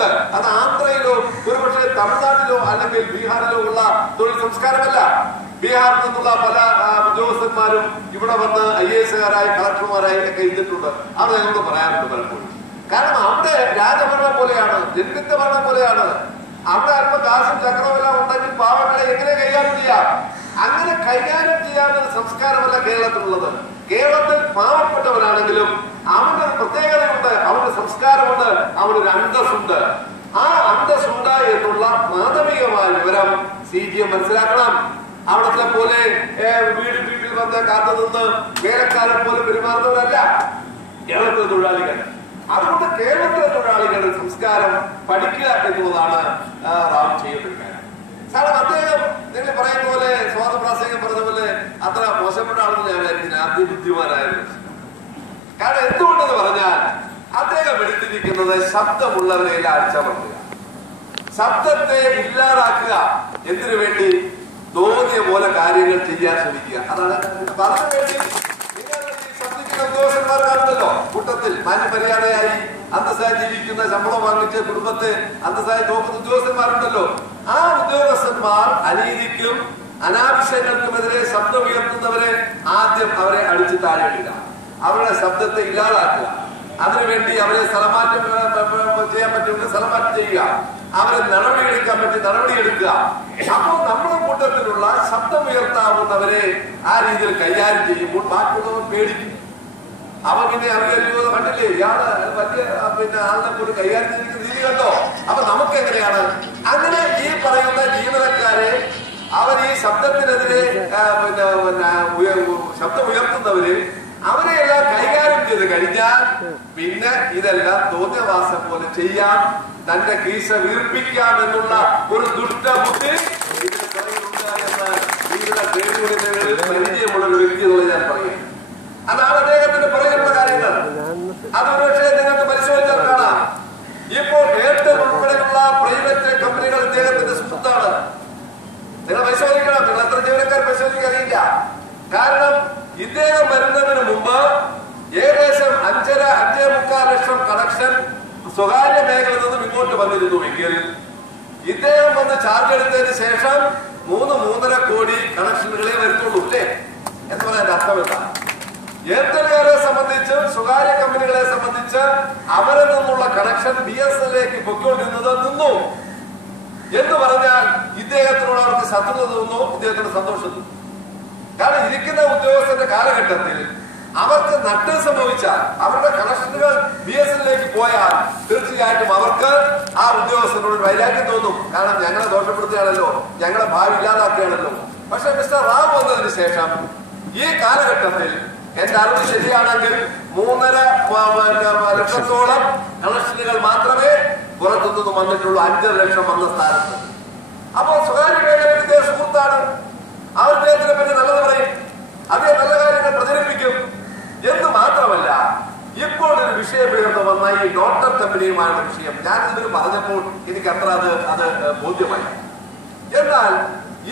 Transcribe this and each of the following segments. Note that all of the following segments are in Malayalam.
ഉണ്ട്. അത് ആന്ധ്രയിലോ ഒരുപക്ഷെ തമിഴ്നാട്ടിലോ അല്ലെങ്കിൽ ബീഹാറിലോ ഉള്ള തൊഴിൽ സംസ്കാരമല്ല. ബീഹാറിൽ നിന്നുള്ള പല ഉദ്യോഗസ്ഥന്മാരും ഇവിടെ വന്ന് IAS-കാരായി കളക്ടർമാരായി ഒക്കെ ഇരുന്നിട്ടുണ്ട്. അത് ഞങ്ങളോട് പറയാറുണ്ട് പലപ്പോഴും. കാരണം അവിടെ രാജഭരണം പോലെയാണ്, ജന്മിത്ത ഭരണം പോലെയാണ്. അവിടെ അല്പം കാശും ചക്രവും എല്ലാം ഉണ്ടെങ്കിൽ പാവങ്ങളെ എങ്ങനെ കൈകാര്യം ചെയ്യാം? അങ്ങനെ കൈകാര്യം ചെയ്യാവുന്ന സംസ്കാരമല്ല കേരളത്തിലുള്ളത്. കേരളത്തിൽ പാവപ്പെട്ടവരാണെങ്കിലും അവന്റെ പ്രത്യേകതയുണ്ട്, അവന്റെ സംസ്കാരമുണ്ട്, അവനൊരു അന്തസ്സുണ്ട്. ആ അന്തസ്സുണ്ട് എന്നുള്ള പ്രാഥമികമായ വിവരം CGM മനസ്സിലാക്കണം. അവിടത്തെ പോലെ വീട്ടിൽ വന്ന് കാത്തു നിന്ന് വേലക്കാരെ പോലെ പെരുമാറുന്നവരല്ല കേരളത്തിലെ തൊഴിലാളികൾ. അതുകൊണ്ട് കേരളത്തിലെ തൊഴിലാളികളുടെ സംസ്കാരം പഠിക്കുക എന്നുള്ളതാണ് റാവു ചെയ്യപ്പെട്ട സാധനം. അദ്ദേഹം നിങ്ങൾ പറയുന്ന പോലെ സ്വാതപ്രാസംഗം പറഞ്ഞ പോലെ അത്ര മോശപ്പെട്ട ആണെന്ന് ഞാൻ വിചാരിക്കുന്ന ആദ്യ ബുദ്ധിമാനായിരുന്നു. കാരണം എന്തുകൊണ്ടെന്ന് പറഞ്ഞാൽ അദ്ദേഹം എടുത്തിരിക്കുന്നത് ശബ്ദമുള്ളവരെല്ലാം അടിച്ചമർത്തുക, ശബ്ദത്തെ ഇല്ലാതാക്കുക, എന്തിനു വേണ്ടി? തോന്നിയ പോലെ കാര്യങ്ങൾ ചെയ്യാൻ ശ്രമിക്കുക. അതാണ് പറഞ്ഞു വേണ്ടി ശബ്ദിക്കുന്ന ഉദ്യോഗസ്ഥന്മാർ കാണുമല്ലോ കൂട്ടത്തിൽ. മാന്യമര്യാദയായി അന്തസ്സായി ജീവിക്കുന്ന, ശമ്പളം വാങ്ങിച്ച് കുടുംബത്തെ അന്തസ്സായി നോക്കുന്ന ഉദ്യോഗസ്ഥന്മാരുണ്ടല്ലോ. ആ ഉദ്യോഗസ്ഥന്മാർ അനീതിക്കും അനാവശ്യങ്ങൾക്കുമെതിരെ ശബ്ദം ഉയർത്തുന്നവരെ ആദ്യം അവരെ അടിച്ചു താഴെയിടുക, അവരുടെ ശബ്ദത്തെ ഇല്ലാതാക്കുക. അതിനുവേണ്ടി അവരെ സ്ഥലമാറ്റം ചെയ്യാൻ പറ്റുമെങ്കിൽ സ്ഥലമാറ്റം ചെയ്യുക, അവരെ നടപടിയെടുക്കാൻ പറ്റി നടപടിയെടുക്കുക. അപ്പോൾ നമ്മുടെ കൂട്ടത്തിലുള്ള ശബ്ദം ഉയർത്താവുന്നവരെ ആ രീതിയിൽ കൈകാര്യം ചെയ്യുമ്പോൾ ബാക്കിയുള്ളവർ പേടിക്കും. അവൻ പിന്നെ അറിയാലോ, കണ്ടില്ലേ ഇയാള് വലിയ ആളിനെ പോലും കൈകാര്യം ചെയ്തിരിക്കുന്ന രീതി കണ്ടോ? അപ്പൊ നമുക്ക് എങ്ങനെയാണ് അങ്ങനെ ഈ പറയുന്ന ജീവനക്കാരെ അവർ ഈ ശബ്ദത്തിനെതിരെ ശബ്ദം ഉയർത്തുന്നവര് അവരെയെല്ലാം കൈകാര്യം ചെയ്ത് കഴിഞ്ഞാൽ പിന്നെ ഇതെല്ലാം തോന്നിയവാസം പോലെ ചെയ്യാം, തന്റെ കീശ വീർപ്പിക്കാം എന്നുള്ള ഒരു ദുഷ്ടബുദ്ധി പരിചയമുള്ള ഒരു വ്യക്തി എന്നുള്ള ഞാൻ പറയും. അതാണ് അദ്ദേഹത്തിന്റെ പറയുന്ന കാര്യങ്ങൾ. അതൊരു പക്ഷേ നിങ്ങൾക്ക് പരിശോധിച്ചാൽ കാണാം. ഇപ്പോൾ എയർടെൽ ഉൾപ്പെടെയുള്ള പ്രൈവറ്റ് കമ്പനികൾ ഇദ്ദേഹത്തിന്റെ സുഹൃത്താണ്. നിങ്ങൾ പരിശോധിക്കണം. നിങ്ങൾ എത്ര ജീവനക്കാർ പരിശോധിക്കാൻ അറിയില്ല. കാരണം ഇദ്ദേഹം വരുന്നതിന് മുമ്പ് ഏകദേശം 5.5 ലക്ഷം കണക്ഷൻ സ്വകാര്യ മേഖലയിൽ നിന്നും ഇങ്ങോട്ട് വന്നിരുന്നുവെങ്കിൽ ഇദ്ദേഹം വന്ന് ചാർജ് എടുത്തതിന് ശേഷം 3-3.5 കോടി കണക്ഷനുകളെ വരുത്തുള്ളൂ അല്ലേ എന്ന് പറയാൻ അർത്ഥം എന്താണ്? എയർടെലുകാരെ സംബന്ധിച്ചും സ്വകാര്യ കമ്പനികളെ സംബന്ധിച്ച് അവരിൽ നിന്നുള്ള കണക്ഷൻ BSNL-ലേക്ക് പൊയ്ക്കൊണ്ടിരുന്നത് നിന്നു എന്ന് പറഞ്ഞാൽ ഇദ്ദേഹത്തിനോട് അവർക്ക് ശത്രുത തോന്നുന്നു, ഇദ്ദേഹത്തിന് സന്തോഷം തോന്നുന്നു. കാരണം ഇരിക്കുന്ന ഉദ്യോഗസ്ഥന്റെ കാലഘട്ടത്തിൽ അവർക്ക് നഷ്ടം സംഭവിച്ചാൽ, അവരുടെ കണക്ഷനുകൾ BSNL-ലേക്ക് പോയാൽ തീർച്ചയായിട്ടും അവർക്ക് ആ ഉദ്യോഗസ്ഥനോട് വൈരാഗ്യം തോന്നും. കാരണം ഞങ്ങളെ ദോഷപ്പെടുത്തുകയാണല്ലോ, ഞങ്ങളെ ഭാവി ഇല്ലാതാക്കുകയാണല്ലോ. പക്ഷെ മിസ്റ്റർ റാവു വന്നതിന് ശേഷം ഈ കാലഘട്ടത്തിൽ എന്റെ അറിവ് ശരിയാണെങ്കിൽ 3.5 ലക്ഷത്തോളം കണക്ഷനുകൾ മാത്രമേ പുറത്തുനിന്ന് വന്നിട്ടുള്ളൂ, 5 ലക്ഷം വന്ന സ്ഥാനത്ത്. അപ്പോ സ്വകാര്യ മേഖലയിൽ സുഹൃത്താണ്, അവർ അദ്ദേഹത്തിനെ പറ്റി നല്ലത് പറയും, അതേ നല്ല കാര്യങ്ങൾ പ്രചരിപ്പിക്കും എന്ന് മാത്രമല്ല ഇപ്പോൾ ഒരു വിഷയം ഉയർന്നു വന്ന ഈ നോട്ടൽ കമ്പനിയുമായുള്ള വിഷയം ഞാൻ ഇതിൽ പറഞ്ഞപ്പോൾ എനിക്ക് അത്ര അത് ബോധ്യമായി. എന്നാൽ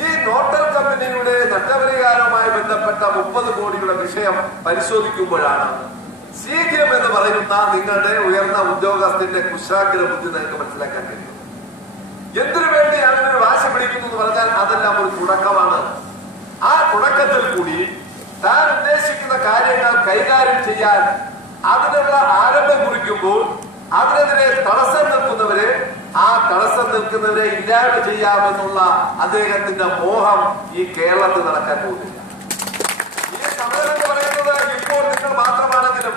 ഈ നോട്ടൽ കമ്പനിയുടെ നഷ്ടപരിഹാരവുമായി ബന്ധപ്പെട്ട 30 കോടിയുടെ വിഷയം പരിശോധിക്കുമ്പോഴാണ് CGM എന്ന് പറയുന്ന നിങ്ങളുടെ ഉയർന്ന ഉദ്യോഗസ്ഥന്റെ കുശാഗ്ര ബുദ്ധി നിങ്ങൾക്ക് മനസ്സിലാക്കാൻ കഴിയും. എന്തിനു വേണ്ടി അങ്ങനെ വാശി പിടിക്കുന്നു എന്ന് പറഞ്ഞാൽ അതെല്ലാം ഒരു തുടക്കമാണ്. ആ തുടക്കത്തിൽ കൂടി താൻ ഉദ്ദേശിക്കുന്ന കാര്യങ്ങൾ കൈകാര്യം ചെയ്യാൻ അതിനുള്ള ആരംഭം കുറിക്കുമ്പോൾ അതിനെതിരെ തടസ്സം നിൽക്കുന്നവരെ, ആ തടസ്സം നിൽക്കുന്നവരെ ഇല്ലായ്മ ചെയ്യാമെന്നുള്ള അദ്ദേഹത്തിന്റെ മോഹം ഈ കേരളത്തിൽ നടക്കാൻ പോകുന്നില്ല. ഈ സമരം എന്ന് പറയുന്നത് ഇപ്പോൾ നിങ്ങൾ മാത്രമാണെങ്കിലും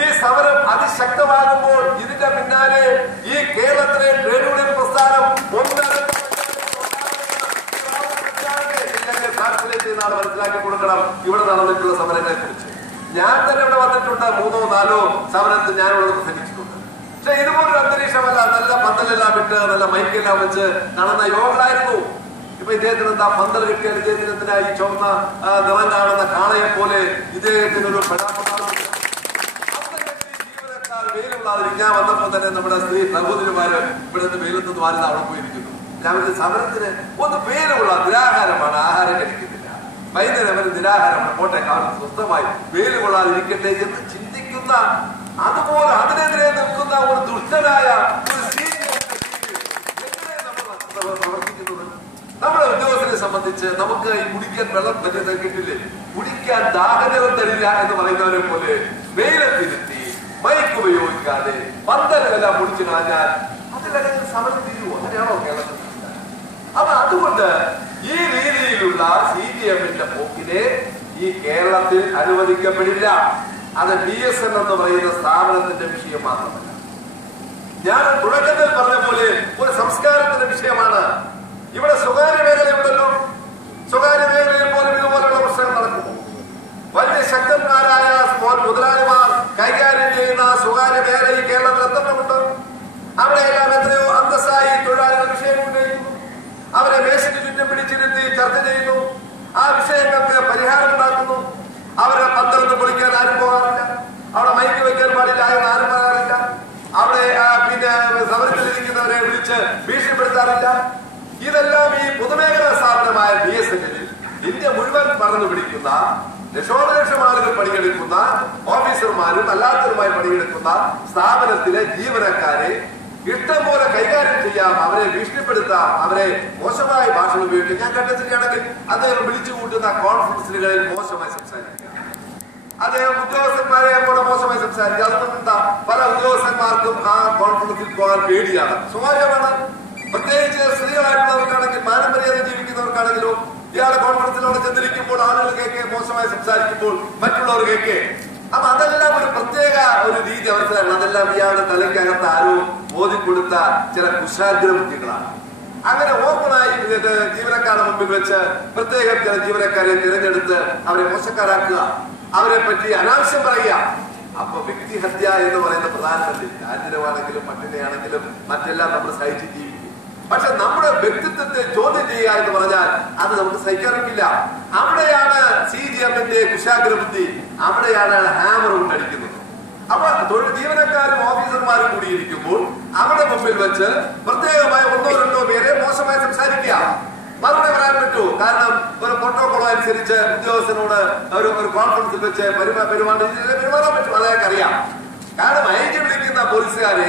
ഈ സമരം അതിശക്തമാകുമ്പോൾ ഇതിന്റെ പിന്നാലെ ഈ കേരളത്തിലെ ട്രേഡ് യൂണിയൻ പ്രസ്ഥാനം മനസ്സിലാക്കി കൊടുക്കണം. ഇവിടെ നടന്നിട്ടുള്ള സമരങ്ങളെ കുറിച്ച് ഞാൻ തന്നെ ഇവിടെ വന്നിട്ടുണ്ട്, 3-4 സമരത്തിൽ ഞാൻ ഇവിടെ പ്രസംഗിച്ചിട്ടുണ്ട്. പക്ഷെ ഇതുപോലൊരു അന്തരീക്ഷമല്ല. നല്ല പന്തലെല്ലാം വിട്ട് നല്ല മൈക്കെല്ലാം വെച്ച് നടന്ന യോഗങ്ങളായിരുന്നു. ഇപ്പൊ ഇദ്ദേഹത്തിന് എന്താ പന്തൽ കിട്ടിയാൽ ഇദ്ദേഹത്തിന് ഈ ചുവന്ന നിറം കാണുന്ന കാളയെ പോലെ ഇദ്ദേഹത്തിനൊരു ജീവനക്കാർ വെയിലുള്ളാതിരിക്കും. ഞാൻ വന്നപ്പോൾ തന്നെ നമ്മുടെ സ്ത്രീ സഹോദരിമാര് ഇവിടെ നിന്ന് വെയിലത്ത് മാറുന്ന അവിടെ പോയിരിക്കുന്നു. ഞാൻ സമരത്തിന് ഒന്ന് വെയിലുള്ള നിരാഹാരമാണ്, ആഹാരം കഴിക്കുന്നില്ല, വൈകുന്നേരം അവര് നിരാഹാരമാണ്, പോട്ടെ കാലത്ത് സ്വസ്ഥമായി വെയിൽ കൊള്ളാതിരിക്കട്ടെ എന്ന് ചിന്തിക്കുന്ന, അതുപോലെ അതിനെതിരെ നിൽക്കുന്ന ഒരു ദുഷ്ടനായ ഒരു സംബന്ധിച്ച് നമുക്ക് ഈ കുടിക്കാൻ വെള്ളം പറ്റുന്നത് കിട്ടില്ലേ, കുടിക്കാൻ ദാഹജലം തരില്ല എന്ന് പറയുന്നവരെ പോലെ വെയിലത്തിരുത്തി മൈക്ക് ഉപയോഗിക്കാതെ പന്തലെല്ലാം പൊടിച്ചു കളഞ്ഞാൽ അതിലൊക്കെ സമരം തീരുവോ? അങ്ങനെയാണോ കേരളത്തിൽ? അപ്പൊ അതുകൊണ്ട് ഈ രീതിയിലുള്ള CPM-ന്റെ പോക്കിനെ ഈ കേരളത്തിൽ അനുവദിക്കപ്പെടില്ല. അത് BSN എന്ന് പറയുന്ന സ്ഥാപനത്തിന്റെ വിഷയം മാത്രമല്ല, ഞാൻ തുടക്കത്തിൽ പറഞ്ഞ പോലെ ഒരു സംസ്കാരത്തിന്റെ വിഷയമാണ്. ഇവിടെ സ്വകാര്യ മേഖലയുണ്ടല്ലോ, സ്വകാര്യ മേഖലയിൽ പോലും ഇതുപോലുള്ള പ്രശ്നങ്ങൾ നടക്കുമോ? വലിയ ശക്തന്മാരായ മുതലാളിമാർ കൈകാര്യം ചെയ്യുന്ന സ്വകാര്യ മേഖല ഈ കേരളത്തിൽ എത്രയുണ്ട്? അവിടെയെല്ലാം എത്രയോ അന്തസ്സായി തൊഴിലാളികൾ വിഷയം ഉന്നയിക്കുന്നു, അവരെ മേശയ്ക്ക് ചുറ്റും പിടിച്ചിരുത്തി ചർച്ച ചെയ്യുന്നു, ആ വിഷയങ്ങൾക്ക് പരിഹാരം ഉണ്ടാക്കുന്നു. അവരെ പന്തലത്ത് പൊളിക്കാൻ ആരും പോകാറില്ല, അവിടെ മൈക്ക് വയ്ക്കാൻ പാടില്ല എന്ന് ആരും പറയാറില്ല, അവിടെ പിന്നെ സമരത്തിലിരിക്കുന്നവരെ വിളിച്ച് ഭീഷണിപ്പെടുത്താറില്ല. ഇതെല്ലാം ഈ പൊതുമേഖലാ സ്ഥാപനമായ BSNL ഇന്ത്യ മുഴുവൻ പടർന്നു പിടിക്കുന്ന ലക്ഷോപലക്ഷം ആളുകൾ പണിയെടുക്കുന്ന ഓഫീസർമാരും അല്ലാത്തവരുമായി പണിയെടുക്കുന്ന സ്ഥാപനത്തിലെ ജീവനക്കാരെ ഇഷ്ടം പോലെ കൈകാര്യം ചെയ്യാം, അവരെ ഭീഷണിപ്പെടുത്താം, അവരെ മോശമായ ഭാഷ ഉപയോഗിക്കാം. ഞാൻ കണ്ടെത്തുകയാണെങ്കിൽ അദ്ദേഹം വിളിച്ചു കൂട്ടുന്ന കോൺഫറൻസുകളിൽ മോശമായി സംസാരിക്കുക, അദ്ദേഹം ഉദ്യോഗസ്ഥന്മാരെ കൂടെ മോശമായി സംസാരിക്കുക. അതുകൊണ്ട് എന്താ, പല ഉദ്യോഗസ്ഥന്മാർക്കും ആ കോൺഫറൻസിൽ പോകാൻ പേടിയാണ്, സ്വാഭാവികമാണ്. പ്രത്യേകിച്ച് സ്ത്രീകളായിട്ടുള്ളവർക്കാണെങ്കിൽ, മാനമര്യാദ ജീവിക്കുന്നവർക്കാണെങ്കിലും ഇയാളെ കോൺഫറൻസിലൂടെ ചെന്നിരിക്കുമ്പോൾ ആളുകൾ കേൾക്കെ, മോശമായി സംസാരിക്കുമ്പോൾ മറ്റുള്ളവർ കേൾക്കെ. അപ്പൊ അതെല്ലാം ഒരു പ്രത്യേക ഒരു രീതി അവസരമാണ്. അതെല്ലാം ഇയാളുടെ തലയ്ക്കകത്ത് ആരോ ഓതിക്കൊടുത്ത ചില കുശാഗ്ര ബുദ്ധികളാണ്. അങ്ങനെ ഓപ്പണായി ജീവനക്കാരുടെ മുമ്പിൽ വെച്ച് പ്രത്യേകം ചില ജീവനക്കാരെ തിരഞ്ഞെടുത്ത് അവരെ മോശക്കാരാക്കുക, അവരെ പറ്റി അനാവശ്യം പറയുക. അപ്പൊ വ്യക്തിഹത്യ എന്ന് പറയുന്ന പ്രധാനമന്ത്രി രാജ്യമാണെങ്കിലും മറ്റിനെയാണെങ്കിലും മറ്റെല്ലാം നമ്മൾ സഹിച്ച് ജീവിക്കും. പക്ഷെ നമ്മുടെ വ്യക്തിത്വത്തെ ചോദ്യം ചെയ്യുക എന്ന് പറഞ്ഞാൽ അത് നമുക്ക് സഹിക്കാറില്ല. അവിടെയാണ് CPM-ന്റെ കുശാഗ്ര ബുദ്ധി, അവിടെയാണ് ഹാമർ കൊണ്ടടിക്കുന്നത്. അപ്പൊ തൊഴിൽ ജീവനക്കാരും ഓഫീസർമാരും കൂടിയിരിക്കുമ്പോൾ അവിടെ മുമ്പിൽ വെച്ച് പ്രത്യേകമായ 1-2 പേരെ മോശമായി സംസാരിക്കുക, മറുപടി പറയാൻ പറ്റൂ. കാരണം ഒരു പ്രോട്ടോകോൾ അനുസരിച്ച് ഉദ്യോഗസ്ഥനോട് ഒരു കോൺഫറൻസിൽ വെച്ച് പെരുമാറാൻ പറ്റും, അതൊക്കെ അറിയാം. കാരണം IG വിളിക്കുന്ന പോലീസുകാരെ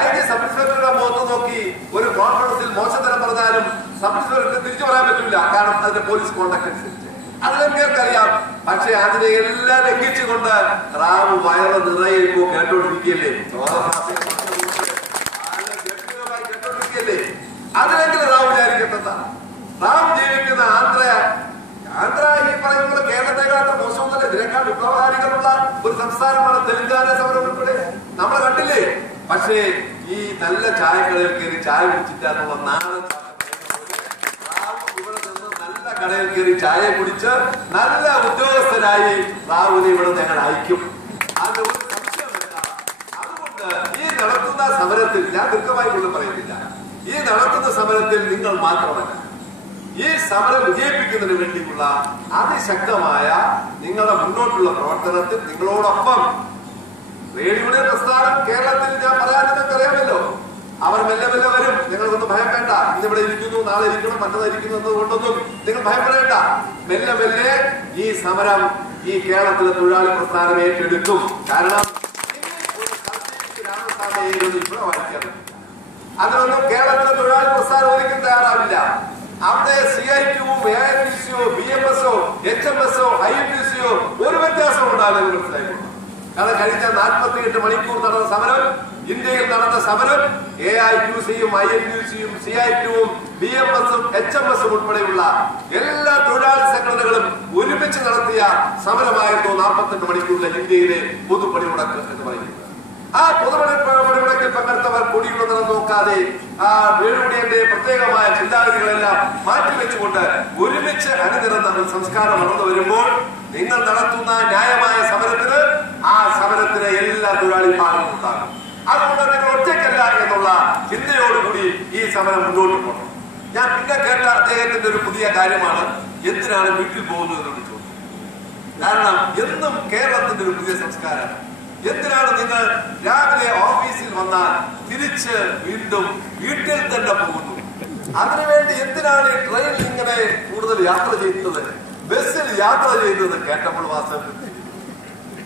IG സബ് ഇൻസ്പെക്ടറുടെ മുഖത്ത് നോക്കി ഒരു കോൺഫറൻസിൽ മോശത്തരം പറഞ്ഞാലും സബ് ഇൻസ്പെക്ടർക്ക് തിരിച്ചു പറയാൻ പറ്റില്ല. കാരണം അതിന്റെ പോലീസ് കോണ്ടാക്ട് അനുസരിച്ച് അതിലെനിക്ക് അറിയാം. പക്ഷെ അതിനെ എല്ലാം ലംഘിച്ചുകൊണ്ട് റാവു വയറ് നിറയെ ഇപ്പോ കേട്ടോണ്ടിരിക്കുകയല്ലേ, കേട്ടോണ്ടിരിക്കുകയല്ലേ. അതിലെങ്കിലും റാവു വിചാരിക്കട്ടെ, റാവു ജീവിക്കുന്ന ആന്ധ്ര ഈ പറയുന്നത് കേരളത്തെക്കാളും മോശമൊന്നുമല്ല, ഇതിനേക്കാൾ വിപ്ലവകാരികളുള്ള ഒരു സംസ്ഥാനമാണ് തെലങ്കാന സമരം ഉൾപ്പെടെ നമ്മൾ കണ്ടില്ലേ. പക്ഷേ ഈ നല്ല ചായക്കടയിൽ കയറി ചായ കുടിച്ചിട്ടാന്നുള്ള നാളെ ഇവിടെ നിന്ന് നല്ല കടയിൽ കയറി ചായ കുടിച്ച് നല്ല ഉദ്യോഗസ്ഥരായി റാവുവിനെ ഇവിടെ ഞങ്ങൾ അയക്കും. അതിന്റെ ഒരു സംശയമില്ല. അതുകൊണ്ട് ഈ നടത്തുന്ന സമരത്തിൽ ഞാൻ ദീർഘമായി ഒന്നും പറയുന്നില്ല, ഈ നടത്തുന്ന സമരത്തിൽ നിങ്ങൾ മാത്രമല്ല, ഈ സമരം വിജയിപ്പിക്കുന്നതിന് വേണ്ടിയുള്ള അതിശക്തമായ നിങ്ങളുടെ മുന്നോട്ടുള്ള പ്രവർത്തനത്തിൽ നിങ്ങളോടൊപ്പം റേഡിയോയുടെ പ്രസ്ഥാനം കേരളത്തിൽ ഞാൻ പറയാൻ നിങ്ങൾക്ക് അറിയാമല്ലോ, അവർ മെല്ലെ മെല്ലെ വരും. നിങ്ങൾക്കൊന്നും ഭയപ്പെടേണ്ട, ഇന്നിവിടെ ഇരിക്കുന്നു, നാളെ ഇരിക്കണം, മറ്റന്നായിരിക്കുന്നു എന്നതുകൊണ്ടൊന്നും നിങ്ങൾ ഭയപ്പെടേണ്ട. മെല്ലെ മെല്ലെ ഈ സമരം ഈ കേരളത്തിലെ തൊഴിലാളി പ്രസ്ഥാനം ഏറ്റെടുക്കും. കാരണം ഇവിടെ വായിക്കണം, അതിനൊന്നും കേരളത്തിലെ തൊഴിലാളി പ്രസ്ഥാനം ഒരിക്കലും തയ്യാറാവില്ല. അവിടെ CIT-യും AITC-യോ BMS-ഓ HMS-ഓ IUTC-യോ ഒരു വ്യത്യാസം ഉണ്ടാവില്ല, മനസ്സിലായിക്കോളൂ. കാരണം കഴിഞ്ഞ 48 മണിക്കൂർ നടന്ന സമരം, ഇന്ത്യയിൽ നടന്ന സമരം AITC-യും INTC-യും CIT-യും BMS-ഉം HMS-ഉം ഉൾപ്പെടെയുള്ള എല്ലാ തൊഴിലാളി സംഘടനകളും ഒരുമിച്ച് നടത്തിയ സമരമായിരുന്നു 48 മണിക്കൂറിലെ ഇന്ത്യയിലെ പൊതുപണിമുടക്ക് എന്ന് പറയുന്നത്. ആ പൊതുപണിമുടക്കിൽ പങ്കെടുത്തവർ കൊടിയുള്ളതെന്ന് നോക്കാതെ ആ വേണുകുടിയന്റെ പ്രത്യേകമായ ചിന്താഗതികളെല്ലാം മാറ്റിവെച്ചുകൊണ്ട് ഒരുമിച്ച് അണിനിരന്ന സംസ്കാരം വളർന്നു വരുമ്പോൾ നിങ്ങൾ നടത്തുന്ന ന്യായമായ സമരത്തിന് ആ സമരത്തിന് എല്ലാ തൊഴിലാളിമാരും ഉണ്ടാകും. അതുകൊണ്ട് നിങ്ങൾ ഒറ്റയ്ക്കല്ല എന്നുള്ള ചിന്തയോടുകൂടി ഈ സമരം മുന്നോട്ട് പോകണം. ഞാൻ പിന്നെ കേട്ട അദ്ദേഹത്തിന്റെ ഒരു പുതിയ കാര്യമാണ്, എന്തിനാണ് വീട്ടിൽ പോകുന്നത് എന്നൊരു ചോദ്യം. കാരണം എന്നും കേരളത്തിന്റെ ഒരു പുതിയ സംസ്കാരം, എന്തിനാണ് നിങ്ങൾ രാവിലെ ഓഫീസിൽ വന്നാൽ തിരിച്ച് വീണ്ടും വീട്ടിൽ തന്നെ പോകുന്നു? അതിനുവേണ്ടി എന്തിനാണ് ഈ ട്രെയിനിൽ ഇങ്ങനെ കൂടുതൽ യാത്ര ചെയ്യുന്നത്, ബസ്സിൽ യാത്ര ചെയ്യുന്നത് കേട്ടപ്പോൾ വാസ്തവം.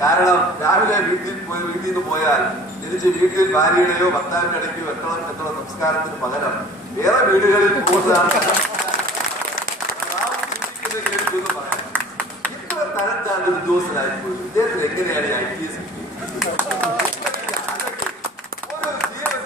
കാരണം രാവിലെ വീട്ടിൽ നിന്ന് പോയാൽ തിരിച്ച് വീട്ടിൽ ഭാര്യയുടെയോ ഭർത്താവിന്റെ ഇടയ്ക്കോ എത്ര സംസ്കാരത്തിന് പകരം വേറെ വീടുകളിൽ പോകുന്നതാണ്. ഒരു ഉദ്യോഗസ്ഥനായിരിക്കും. ഇദ്ദേഹത്തിന് എങ്ങനെയാണ് IPS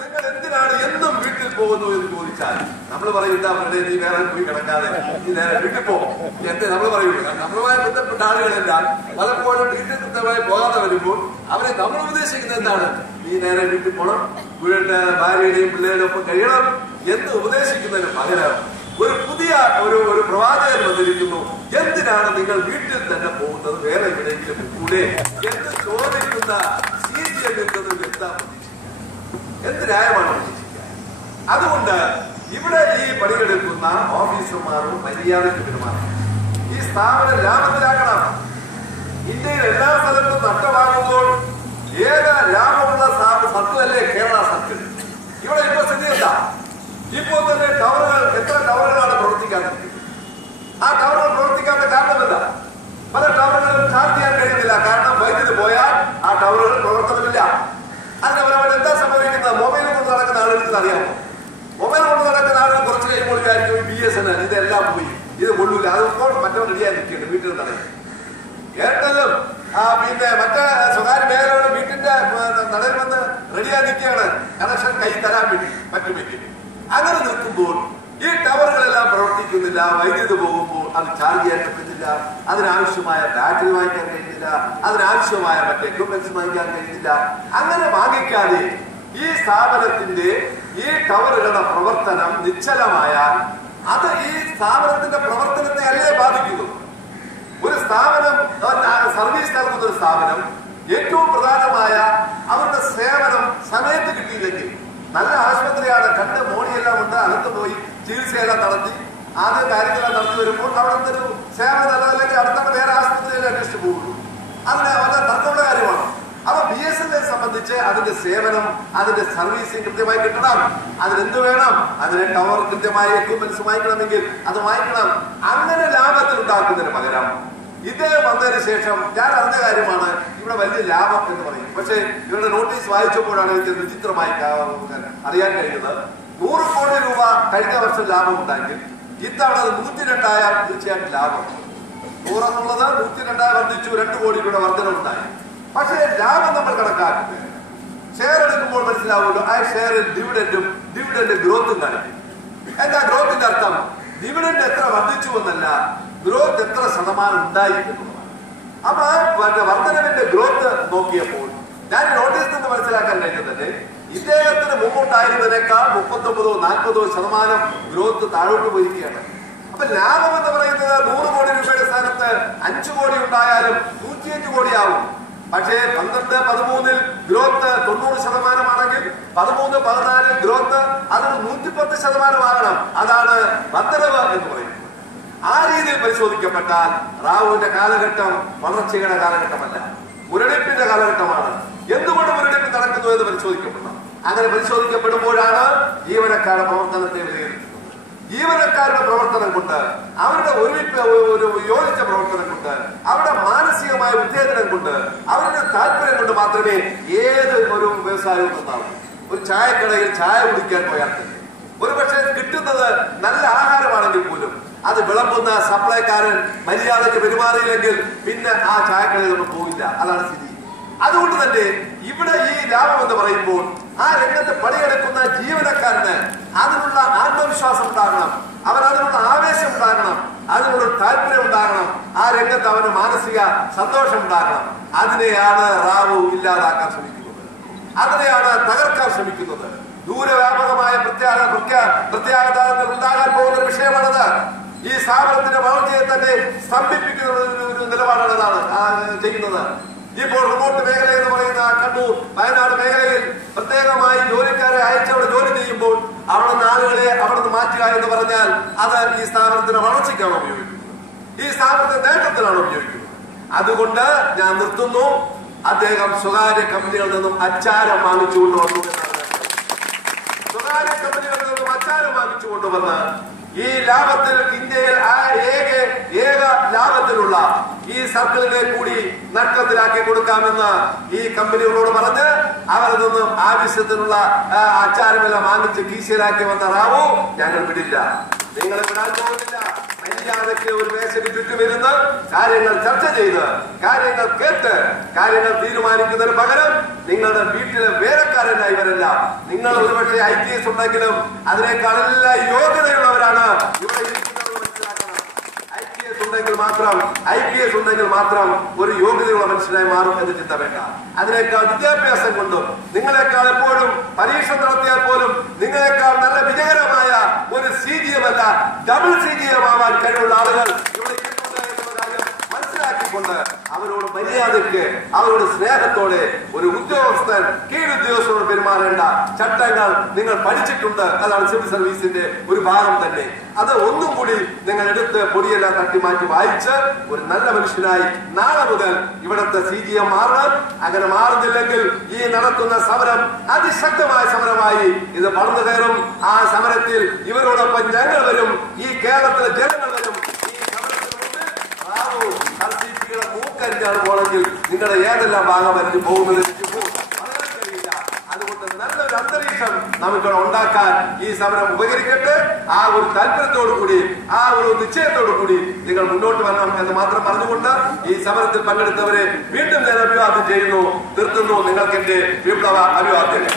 നിങ്ങൾ എന്തിനാണ് എന്നും വീട്ടിൽ പോകുന്നു എന്ന് ചോദിച്ചാൽ നമ്മൾ പറയുന്ന അവരുടെ നീ വേറെ പോയി കിടക്കാതെ നീ നേരെ വീട്ടിൽ പോകും എന്ന് നമ്മൾ പറയുള്ളൂ. കാരണം നമ്മളുമായി ബന്ധപ്പെട്ട ആളുകളെല്ലാം പലപ്പോഴും വീട്ടിൽ കൃത്യമായി പോകാതെ വരുമ്പോൾ അവരെ നമ്മൾ ഉപദേശിക്കുന്നത് എന്താണ്? നീ നേരെ വീട്ടിൽ പോകണം, വീടിന്റെ ഭാര്യയുടെയും പിള്ളേരുടെയും ഒപ്പം കഴിയണം എന്ന് ഉപദേശിക്കുന്നതിന് പകരം ഒരു പുതിയ ഒരു പ്രവാചകൻ വന്നിരിക്കുന്നു. എന്തിനാണ് നിങ്ങൾ വീട്ടിൽ തന്നെ പോകുന്നത്, വേറെ എവിടെയെങ്കിലും കൂടെ എന്ന് ചോദിക്കുന്ന CPM വ്യക്തമാണ്. എന്ത് ന്യായമാണ് പ്രതീക്ഷിക്കുക? അതുകൊണ്ട് ഇവിടെ ഈ പണിയെടുക്കുന്ന ഓഫീസർമാരും മര്യാദയ്ക്ക് പെരുമാറണം. ഈ സ്ഥാപനം ലാഭത്തിലാക്കണം. ഇന്ത്യയിൽ എല്ലാ സ്ഥലത്തും നഷ്ടമാകുമ്പോൾ ഏക ലാഭമുള്ള സർക്കിളല്ലേ കേരള സർക്കിൾ. ഇവിടെ ഇപ്പൊ സ്ഥിതി എന്താ? ഇപ്പോൾ തന്നെ ടവറുകൾ, എത്ര ടവറുകളാണ് പ്രവർത്തിക്കാതിരിക്കുന്നത്? ആ ടവറുകൾ പ്രവർത്തിക്കാത്ത കാരണം എന്താ? പല ടവറുകളും ചാർജ് ചെയ്യാൻ കഴിയുന്നില്ല. കാരണം വൈദ്യുതി പോയാൽ ആ ടവറുകൾ പ്രവർത്തനമില്ല. അതിന് പരമായിട്ട് എന്താ സംഭവിക്കുന്നത്? മൊബൈൽ കൊണ്ട് നടക്കുന്ന ആളുകൾക്ക് അറിയാമോ? മൊബൈൽ കൊണ്ട് നടക്കുന്ന ആളുകൾ കുറച്ച് കഴിയുമ്പോൾ വിചാരിക്കും BSNL ഇതെല്ലാം പോയി, ഇത് കൊള്ളൂല, അതുമ്പോൾ മറ്റവർ റെഡിയായി നിൽക്കുന്നുണ്ട് വീട്ടിൽ നടക്കും. എയർടെല്ലും പിന്നെ മറ്റേ സ്വകാര്യ മേഖലകളും വീട്ടിന്റെ നടയിൽ വന്ന് റെഡിയായി നിൽക്കുകയാണ് കണക്ഷൻ കൈ തരാൻ വേണ്ടി പറ്റുമെങ്കിൽ. അങ്ങനെ നിൽക്കുമ്പോൾ ഈ ടവറുകളെല്ലാം പ്രവർത്തിക്കുന്നില്ല. വൈദ്യുതി പോകുമ്പോൾ അത് ചാർജ് ചെയ്യാൻ പറ്റുന്നില്ല, അതിനാവശ്യമായ ബാറ്ററി വാങ്ങിക്കാൻ കഴിയുന്നില്ല, അതിനാവശ്യമായ മറ്റേ എക്യുപ്മെന്റ്സ് വാങ്ങിക്കാൻ കഴിയുന്നില്ല. അങ്ങനെ വാങ്ങിക്കാതെ ഈ സ്ഥാപനത്തിന്റെ ഈ ടവറുകളുടെ പ്രവർത്തനം നിശ്ചലമായാൽ അത് ഈ സ്ഥാപനത്തിന്റെ പ്രവർത്തനത്തെ അല്ലേ ബാധിക്കുന്നത്? ഒരു സ്ഥാപനം, സർവീസ് നൽകുന്ന ഒരു സ്ഥാപനം ഏറ്റവും പ്രധാനമായ അവരുടെ സേവനം സമയത്ത് കിട്ടിയില്ലെങ്കിൽ, നല്ല ആശുപത്രിയാണ്, കണ്ട് മോണിയെല്ലാം ഉണ്ട്, അകത്ത് പോയി ചികിത്സയെല്ലാം നടത്തി ആദ്യം കാര്യങ്ങളെല്ലാം നടത്തി വരുമ്പോൾ അവിടുത്തെ ഒരു സേവനം നല്ലതല്ലെങ്കിൽ അടുത്താണ് വേറെ ആശുപത്രിയിൽ അന്വേഷിച്ച് പോകുള്ളൂ. അതിന് വളരെ തർക്കമുള്ള കാര്യമാണ്. അപ്പൊ BSNL സംബന്ധിച്ച് അതിന്റെ സേവനം, അതിന്റെ സർവീസിങ് കൃത്യമായി കിട്ടണം. അതിനെന്ത് വേണം? അതിന് ടവർ കൃത്യമായ എക്യുപ്മെന്റ്സ് വാങ്ങിക്കണമെങ്കിൽ അത് വാങ്ങിക്കണം. അങ്ങനെ ലാഭത്തിൽ ഉണ്ടാക്കുന്നതിന് പകരം ഇത് വന്നതിന് ശേഷം ഞാൻ അറിഞ്ഞ കാര്യമാണ് ഇവിടെ വലിയ ലാഭം എന്ന് പറയും. പക്ഷേ ഇവരുടെ നോട്ടീസ് വായിച്ചപ്പോഴാണ് എനിക്ക് വിചിത്രമായി അറിയാൻ കഴിയുന്നത്. 100 കോടി രൂപ കഴിഞ്ഞ വർഷം ലാഭം ഉണ്ടായെങ്കിൽ ഇത്തവണ 102 ആയാൽ തീർച്ചയായിട്ടും ലാഭം. 100 എന്നുള്ളത് 102 വർദ്ധിച്ചു, 2 കോടി രൂപയുടെ വർധനമുണ്ടായി. പക്ഷേ ലാഭം നമ്മൾ കണക്കാക്കുന്നത് ഷെയർ എടുക്കുമ്പോൾ മനസ്സിലാവുമല്ലോ. ആ ഷെയറിൽ ഡിവിഡന്റ് ഗ്രോത്തും കാണിക്കും. എന്താ ഗ്രോത്തിന്റെ അർത്ഥം? ഡിവിഡന്റ് എത്ര വർദ്ധിച്ചു എന്നല്ല, ഗ്രോത്ത് എത്ര ശതമാനം ഉണ്ടായി എന്നുള്ളതാണ്. അപ്പൊ വർധനവിന്റെ ഗ്രോത്ത് നോക്കിയപ്പോൾ ഞാൻ നോട്ടീസിൽ നിന്ന് മനസ്സിലാക്കാൻ കഴിഞ്ഞത് ഇദ്ദേഹത്തിന് മുമ്പുണ്ടായിരുന്നതിനേക്കാൾ 39-40% ഗ്രോത്ത് താഴോട്ട് പോയിരിക്കുകയാണ്. അപ്പൊ ലാഭം എന്ന് പറയുന്നത് 100 കോടി രൂപയുടെ സ്ഥാനത്ത് 5 കോടി ഉണ്ടായാലും 105 കോടിയാവും. പക്ഷേ 12-13 ഗ്രോത്ത് 90% ആണെങ്കിൽ 13-14 ഗ്രോത്ത് അതിന് 110% ആകണം. അതാണ് വർധനവ് എന്ന് പറയുന്നത്. ആ രീതിയിൽ പരിശോധിക്കപ്പെട്ടാൽ റാവുവിന്റെ കാലഘട്ടം വളർച്ചയുടെ കാലഘട്ടമല്ല, മുരടിപ്പിന്റെ കാലഘട്ടമാണ്. എന്തുകൊണ്ട് മുരടിപ്പ് നടക്കുന്നു എന്ന് പരിശോധിക്കപ്പെടണം. അങ്ങനെ പരിശോധിക്കപ്പെടുമ്പോഴാണ് ജീവനക്കാരുടെ പ്രവർത്തനത്തെ വിലയിരുത്തുന്നത്. ജീവനക്കാരുടെ പ്രവർത്തനം കൊണ്ട്, അവരുടെ ഒരു യോജിച്ച പ്രവർത്തനം കൊണ്ട്, അവരുടെ മാനസികമായ ഉത്തേജനം കൊണ്ട്, അവരുടെ താല്പര്യം കൊണ്ട് മാത്രമേ ഏത് ഒരു വ്യവസായവും ഉണ്ടാവൂ. ഒരു ചായക്കടയിൽ ചായ കുടിക്കാൻ പോയാൽ തന്നെ ഒരുപക്ഷെ കിട്ടുന്നത് നല്ല ആഹാരമാണെങ്കിൽ പോലും അത് വിളമ്പുന്ന സപ്ലൈക്കാരൻ മര്യാദയ്ക്ക് പെരുമാറിയില്ലെങ്കിൽ പിന്നെ ആ ചായക്കടയിൽ നമ്മൾ പോയില്ല. അതാണ് സ്ഥിതി. അതുകൊണ്ട് തന്നെ ഇവിടെ ഈ ലാഭം എന്ന് പറയുമ്പോൾ ആ രംഗത്ത് പണിയെടുക്കുന്ന ജീവനക്കാരന് അതിനുള്ള ആത്മവിശ്വാസം ഉണ്ടാകണം, അതിനുള്ള ആവേശം ഉണ്ടാകണം, അതിനുള്ള താല്പര്യം ഉണ്ടാകണം, ആ രംഗത്ത് അവന് മാനസിക സന്തോഷം ഉണ്ടാകണം. അതിനെയാണ് റാവു ഇല്ലാതാക്കാൻ ശ്രമിക്കുന്നത്, അതിനെയാണ് തകർക്കാൻ ശ്രമിക്കുന്നത്. ദൂരവ്യാപകമായ പ്രത്യാഘാതങ്ങൾ ഉണ്ടാകാൻ പോകുന്ന ഒരു വിഷയമാണത്. ഈ സ്ഥാപനത്തിന്റെ വളർച്ചയെ തന്നെ സ്തംഭിപ്പിക്കുന്ന ഒരു നിലപാടാണ് ചെയ്യുന്നത്. ഇപ്പോൾ റിമോട്ട് മേഖല എന്ന് പറയുന്ന കണ്ണൂർ, വയനാട് മേഖലയിൽ പ്രത്യേകമായി ജോലിക്കാരെ അയച്ചവിടെ ജോലി ചെയ്യുമ്പോൾ അവിടെ നിന്ന് ആളുകളെ അവിടെ നിന്ന് മാറ്റുക എന്ന് പറഞ്ഞാൽ അത് ഈ സ്ഥാപനത്തിന്റെ വളർച്ചയ്ക്കാണ് ഉപയോഗിക്കുന്നത്, ഈ സ്ഥാപനത്തിന്റെ നേട്ടത്തിനാണ് ഉപയോഗിക്കുന്നത്. അതുകൊണ്ട് ഞാൻ നിർത്തുന്നു. അദ്ദേഹം സ്വകാര്യ കമ്പനികളിൽ നിന്നും അച്ചാരം വാങ്ങിച്ചുകൊണ്ട് വന്നു എന്നാണ്. സ്വകാര്യ കമ്പനികളിൽ നിന്നും അച്ചാരം വാങ്ങിച്ചുകൊണ്ടുവന്ന് ഈ ലാഭത്തിൽ ഇന്ത്യയിൽ ഏക ലാഭത്തിലുള്ള ഈ സർക്കിളിനെ കൂടി നഷ്ടത്തിലാക്കി കൊടുക്കാമെന്ന് ഈ കമ്പനികളോട് പറഞ്ഞ് അവരിൽ നിന്നും ആവശ്യത്തിനുള്ള അച്ചാരമെല്ലാം വാങ്ങിച്ച് കീശയിലാക്കി വന്ന റാവു ഞങ്ങൾ വിടില്ല, നിങ്ങളെ വിടാൻ പോകുന്നില്ല. മര്യാദയ്ക്ക് ഒരു മേശയ്ക്ക് ചുറ്റും ഇരുന്ന് കാര്യങ്ങൾ ചർച്ച ചെയ്ത് കാര്യങ്ങൾ കേട്ട് കാര്യങ്ങൾ തീരുമാനിക്കുന്നതിന് പകരം നിങ്ങളുടെ വീട്ടിലെ വേലക്കാരനായി വരില്ല. നിങ്ങൾ ഒരുപക്ഷെ IPS ഉണ്ടെങ്കിലും അതിനേക്കാളെല്ലാം യോഗ്യതയുള്ളവരാണ് ഇവിടെ ഇരിക്കുന്നത് മനസ്സിലാക്കണം. IPS ഉണ്ടെങ്കിൽ മാത്രം ഒരു യോഗ്യതയുള്ള മനുഷ്യനായി മാറും എന്ന് ചിന്ത വേണ്ട. അതിനേക്കാൾ വിദ്യാഭ്യാസം കൊണ്ടും നിങ്ങളെക്കാൾ എപ്പോഴും പരീക്ഷ നടത്തിയാൽ പോലും നിങ്ങളെക്കാൾ നല്ല വിജയകരമായ ഒരു CGM അല്ല ഡബിൾ CGM ആവാൻ കഴിവുള്ള ആളുകൾ ഇവിടെ ഇരിക്കുന്ന കാര്യം മനസ്സിലാക്കിക്കൊണ്ട് അവരോട് മര്യാദയ്ക്ക് അവരോട് സ്നേഹത്തോടെ ഒരു ഉദ്യോഗസ്ഥൻ കീഴുദ്യോഗസ്ഥരോട് പെരുമാറേണ്ട ചട്ടങ്ങൾ നിങ്ങൾ പഠിച്ചിട്ടുണ്ട്. അതാണ് സിവിൽ സർവീസിന്റെ ഒരു ഭാഗം തന്നെ. അത് ഒന്നും കൂടി നിങ്ങൾ എടുത്ത് പൊടിയെല്ലാം തട്ടി മാറ്റി വായിച്ച് ഒരു നല്ല മനുഷ്യനായി നാളെ മുതൽ ഇവിടുത്തെ CGM മാറണം. അങ്ങനെ മാറുന്നില്ലെങ്കിൽ ഈ നടത്തുന്ന സമരം അതിശക്തമായ സമരമായി ഇത് വളർന്നു കയറും. ആ സമരത്തിൽ ഇവരോടൊപ്പം ഞങ്ങൾ വരും, ഈ കേരളത്തിലെ ജനങ്ങൾ വരും. ഈ സമരത്തിന് മുന്നിൽ RCPയുടെ മൂക്കരിഞ്ഞാണ് പോണെങ്കിൽ നിങ്ങളുടെ ഏതെല്ലാം ഭാഗം വരച്ച് പോകുന്നത് പറയാൻ കഴിയില്ല. അതുകൊണ്ട് നല്ലൊരു അന്തരീക്ഷം നമുക്കിവിടെ ഉണ്ടാക്കാൻ ഈ സമരം ഉപകരിക്കട്ടെ. ആ ഒരു താല്പര്യത്തോടു കൂടി ആ ഒരു നിശ്ചയത്തോടു കൂടി നിങ്ങൾ മുന്നോട്ട് വരണം എന്ന് മാത്രം പറഞ്ഞുകൊണ്ട് ഈ സമരത്തിൽ പങ്കെടുത്തവരെ വീണ്ടും ഞാൻ അഭിവാദ്യം ചെയ്യുന്നു, നിർത്തുന്നു. നിങ്ങൾക്ക് എന്റെ വിപ്ലവ അഭിവാദ്യങ്ങൾ.